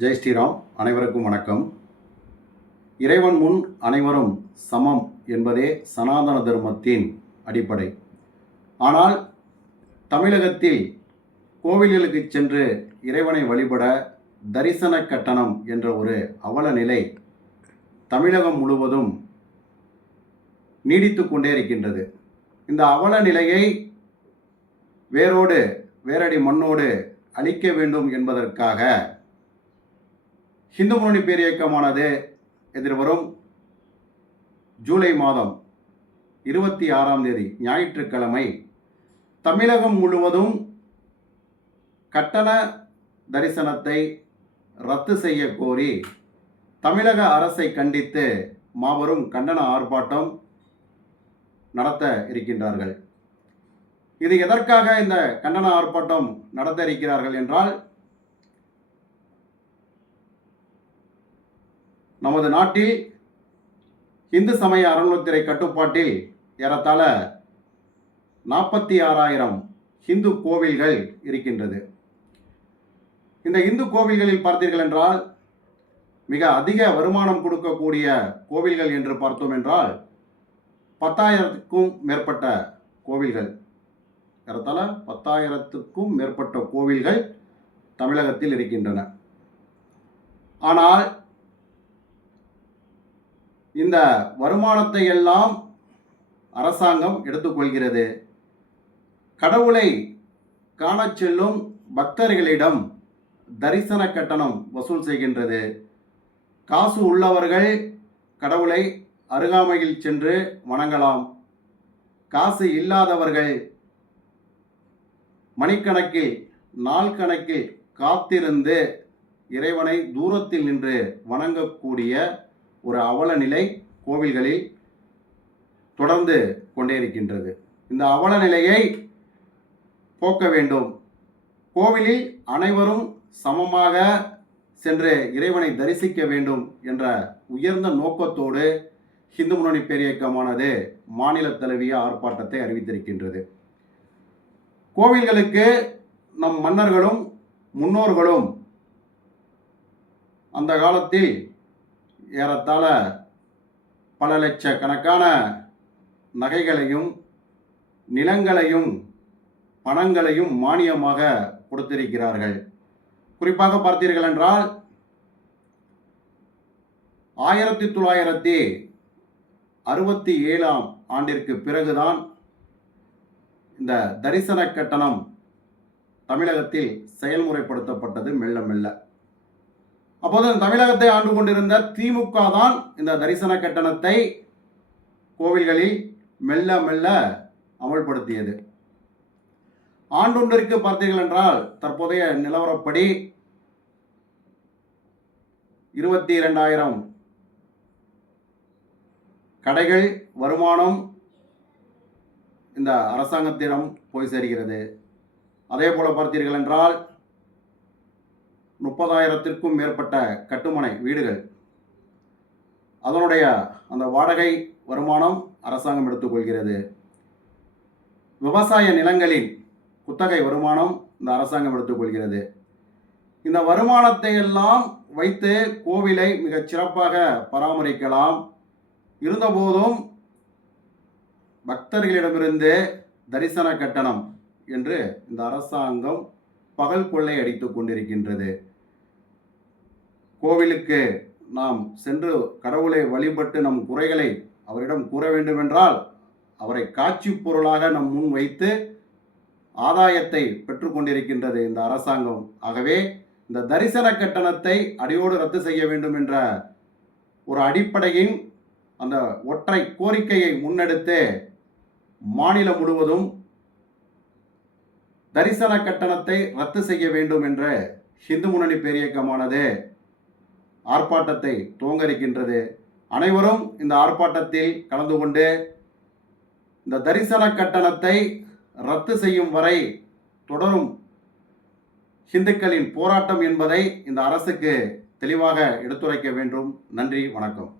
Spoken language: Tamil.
ஜெய் ஸ்ரீராம். அனைவருக்கும் வணக்கம். இறைவன் முன் அனைவரும் சமம் என்பதே சனாதன தர்மத்தின் அடிப்படை. ஆனால் தமிழகத்தில் கோவில்களுக்கு சென்று இறைவனை வழிபட தரிசன கட்டணம் என்ற ஒரு அவல நிலை தமிழகம் முழுவதும் நீடித்து கொண்டே இருக்கின்றது. இந்த அவல நிலையை வேரடி மண்ணோடு அழிக்க வேண்டும் என்பதற்காக இந்து முன்னணி பேரியக்கமானது எதிர்வரும் ஜூலை மாதம் 26 ஞாயிற்றுக்கிழமை தமிழகம் முழுவதும் கட்டண தரிசனத்தை ரத்து செய்ய கோரி தமிழக அரசை கண்டித்து மாபெரும் கண்டன ஆர்ப்பாட்டம் நடத்த இருக்கின்றார்கள். இது எதற்காக இந்த கண்டன ஆர்ப்பாட்டம் நடத்த இருக்கிறார்கள் என்றால், நமது நாட்டில் இந்து சமய அறநிலையத்துறை கட்டுப்பாட்டில் ஏறத்தாழ 46,000 இந்து கோவில்கள் இருக்கின்றது. இந்த இந்து கோவில்களில் பார்த்தீர்கள் என்றால், மிக அதிக வருமானம் கொடுக்கக்கூடிய கோவில்கள் என்று பார்த்தோம் என்றால் 10,000க்கும் மேற்பட்ட கோவில்கள், ஏறத்தாழ 10,000க்கும் மேற்பட்ட கோவில்கள் தமிழகத்தில் இருக்கின்றன. ஆனால் இந்த வருமானத்தை எல்லாம் அரசாங்கம் எடுத்துக்கொள்கிறது. கடவுளை காணச் செல்லும் பக்தர்களிடம் தரிசன கட்டணம் வசூல் செய்கின்றது. காசு உள்ளவர்கள் கடவுளை அருகாமையில் சென்று வணங்கலாம். காசு இல்லாதவர்கள் மணிக்கணக்கில் நாள் கணக்கில் காத்திருந்து இறைவனை தூரத்தில் நின்று வணங்கக்கூடிய ஒரு அவல நிலை கோவில்களில் தொடர்ந்து கொண்டே இருக்கின்றது. இந்த அவல நிலையை போக்க வேண்டும். கோவிலில் அனைவரும் சமமாக சென்று இறைவனை தரிசிக்க வேண்டும் என்ற உயர்ந்த நோக்கத்தோடு இந்து முன்னணி பேரியக்கமானது மாநில தழுவிய ஆர்ப்பாட்டத்தை அறிவித்திருக்கின்றது. கோவில்களுக்கு நம் மன்னர்களும் முன்னோர்களும் அந்த காலத்தில் ஏறத்தாழ பல லட்சக்கணக்கான நகைகளையும் நிலங்களையும் பணங்களையும் மானியமாக கொடுத்திருக்கிறார்கள். குறிப்பாக பார்த்தீர்கள் என்றால் 1967 ஆண்டிற்கு பிறகுதான் இந்த தரிசன கட்டணம் தமிழகத்தில் செயல்முறைப்படுத்தப்பட்டது மெல்ல மெல்ல. அப்போது தமிழகத்தை ஆண்டு கொண்டிருந்த திமுக தான் இந்த தரிசன கட்டணத்தை கோவில்களில் மெல்ல மெல்ல அமல்படுத்தியது. ஆண்டொன்றிற்கு பார்த்தீர்கள் என்றால் தற்போதைய நிலவரப்படி 22,000 கடைகள் வருமானம் இந்த அரசாங்கத்திடம் போய் சேர்கிறது. அதே போல பார்த்தீர்கள் என்றால் 30,000த்திற்கும் மேற்பட்ட கட்டுமனை வீடுகள், அதனுடைய அந்த வாடகை வருமானம் அரசாங்கம் எடுத்துக்கொள்கிறது. விவசாய நிலங்களின் குத்தகை வருமானம் இந்த அரசாங்கம் எடுத்துக்கொள்கிறது. இந்த வருமானத்தை எல்லாம் வைத்து கோவிலை மிகச் சிறப்பாக பராமரிக்கலாம். இருந்தபோதும் பக்தர்களிடமிருந்து தரிசன கட்டணம் என்று இந்த அரசாங்கம் பகல் கொள்ளை அடித்துக் கொண்டிருக்கின்றது. கோவிலுக்கு நாம் சென்று கடவுளை வழிபட்டு நம் குறைகளை அவரிடம் கூற வேண்டுமென்றால் அவரை காட்சி பொருளாக நம் முன் வைத்து ஆதாயத்தை பெற்றுக்கொண்டிருக்கின்றது இந்த அரசாங்கம். ஆகவே இந்த தரிசன கட்டணத்தை அடியோடு ரத்து செய்ய வேண்டும் என்ற ஒரு அடிப்படையின் அந்த ஒற்றை கோரிக்கையை முன்னெடுத்து மாநிலம் முழுவதும் தரிசன கட்டணத்தை ரத்து செய்ய வேண்டும் என்ற இந்து முன்னணி பேரியக்கமானது ஆர்ப்பாட்டத்தை துவங்க இருக்கின்றது. அனைவரும் இந்த ஆர்ப்பாட்டத்தில் கலந்து கொண்டு இந்த தரிசன கட்டணத்தை ரத்து செய்யும் வரை தொடரும் இந்துக்களின் போராட்டம் என்பதை இந்த அரசுக்கு தெளிவாக எடுத்துரைக்க வேண்டும். நன்றி, வணக்கம்.